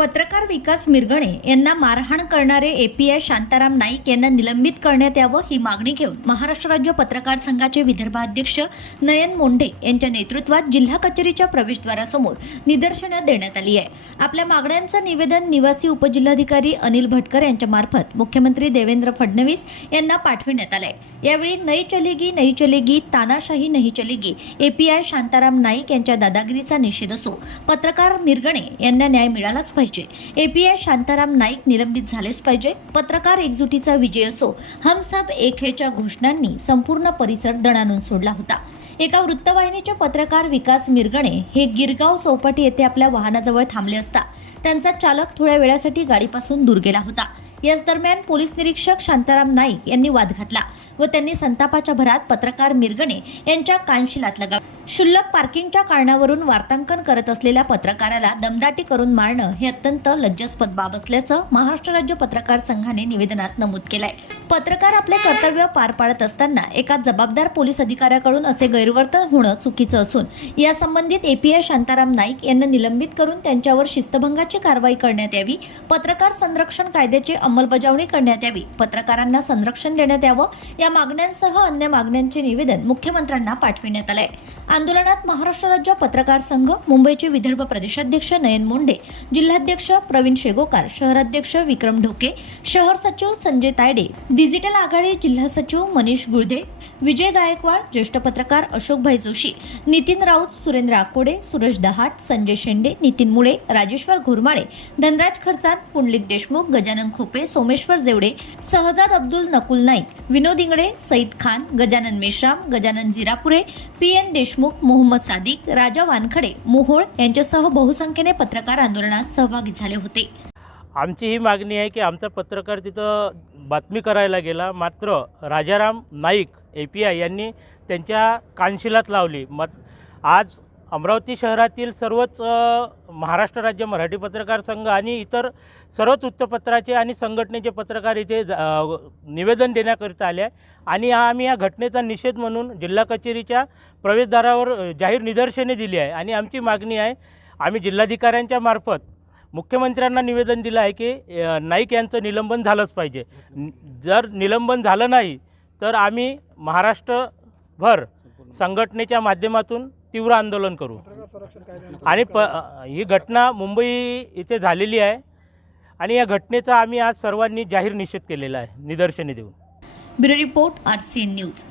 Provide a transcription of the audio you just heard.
पत्रकार विकास मिरगणे यांना मारहाण करणारे एपीआय शांताराम नाईक यांना निलंबित करण्यात यावं ही मागणी घेऊन महाराष्ट्र राज्य पत्रकार संघाचे विदर्भाध्यक्ष नयन मोंढे यांच्या नेतृत्वात जिल्हा कचेरीच्या प्रवेशद्वारासमोर निदर्शनं देण्यात आली आहे. आपल्या मागण्यांचं निवेदन निवासी उपजिल्हाधिकारी अनिल भटकर यांच्या मार्फत मुख्यमंत्री देवेंद्र फडणवीस यांना पाठविण्यात आलंय. यावेळी नई चलेगी नई चलेगी तानाशाही नाही चलेगी एपीआय शांताराम नाईक यांच्या दादागिरीचा निषेध असो. पत्रकार मिरगणे यांना न्याय मिळालाच पाहिजे. एपीआय शांताराम नाईक निलंबित झालेच पाहिजे. पत्रकार एकजुटीचा विजय असो हम सब एक हेच्या घोषणांनी संपूर्ण परिसर दणानून सोडला होता. एका वृत्तवाहिनीचे पत्रकार विकास मिरगणे हे गिरगाव चौपाटी येथे आपल्या वाहनाजवळ थांबले असता त्यांचा चालक थोड्या वेळासाठी गाडीपासून दूर गेला होता. याच दरम्यान पोलीस निरीक्षक शांताराम नाईक यांनी वाद घातला व त्यांनी संतापाच्या भरात पत्रकार मिरगणे यांच्या कानशिलात लगाव क्षुल्लक पार्किंगच्या कारणावरून वार्तांकन करत असलेल्या पत्रकाराला दमदाटी करून मारणं हे अत्यंत लज्जास्पद बाब असल्याचं महाराष्ट्र राज्य पत्रकार संघाने निवेदनात नमूद केलंय. पत्रकार आपले कर्तव्य पार पाडत असताना एका जबाबदार पोलीस अधिकाऱ्याकडून असे गैरवर्तन होणं चुकीचं असून या संबंधित एपीआय शांताराम नाईक यांना निलंबित करून त्यांच्यावर शिस्तभंगाची कारवाई करण्यात यावी पत्रकार संरक्षण कायद्याची अंमलबजावणी करण्यात यावी पत्रकारांना संरक्षण देण्यात यावं या मागण्यांसह अन्य मागण्यांचे निवेदन मुख्यमंत्र्यांना पाठविण्यात आलंय. आंदोलनात महाराष्ट्र राज्य पत्रकार संघ मुंबईचे विदर्भ प्रदेशाध्यक्ष नयन मोंडे जिल्हाध्यक्ष प्रवीण शेगोकार शहराध्यक्ष विक्रम ढोके शहर सचिव संजय तायडे डिजिटल आघाडी जिल्हा सचिव मनीष गुळदे विजय गायकवाड ज्येष्ठ पत्रकार अशोकभाई जोशी नितीन राऊत सुरेंद्र आकोडे सुरेश दहाट संजय शेंडे नितीन मुळे राजेश्वर घोरमाळे धनराज खर्चात पुंडलिक देशमुख गजानन खोपे सोमेश्वर जेवडे सहजाद अब्दुल नकुल नाईक विनोद इंगडे सईद खान गजानन मेश्राम गजानन जिरापुरे पी एन देशमुख मोहम्मद सादिक राजा वानखडे मोहोळ यांच्यासह बहुसंख्येने पत्रकार आंदोलनात सहभागी झाले होते. आमची ही मागणी आहे की आमचा पत्रकार तिथं बातमी करायला गेला. मात्र Rajaram Naik A P I यांनी त्यांच्या कानशिलात लावली. मत आज अमरावती शहरातील सर्वच महाराष्ट्र राज्य मराठी पत्रकार संघ आणि इतर सर्वच वृत्तपत्राचे आणि संघटनेचे पत्रकार इथे निवेदन देण्याकरिता आले आहे आणि हा आम्ही या घटनेचा निषेध म्हणून जिल्हा कचेरीच्या प्रवेशद्वारावर जाहीर निदर्शने दिली आहे. आणि आमची मागणी आहे आम्ही जिल्हाधिकाऱ्यांच्या मार्फत मुख्यमंत्र्यांना निवेदन दिलं आहे की नाईक यांचं निलंबन झालंच पाहिजे. जर निलंबन झालं नाही तर आम्ही महाराष्ट्रभर संघटनेच्या माध्यमातून तीव्र आंदोलन करू. आणि प ही घटना मुंबई इथे झालेली आहे आणि या घटनेचा आम्ही आज सर्वांनी जाहीर निषेध केलेला आहे निदर्शने देऊन. Bureau report R C news.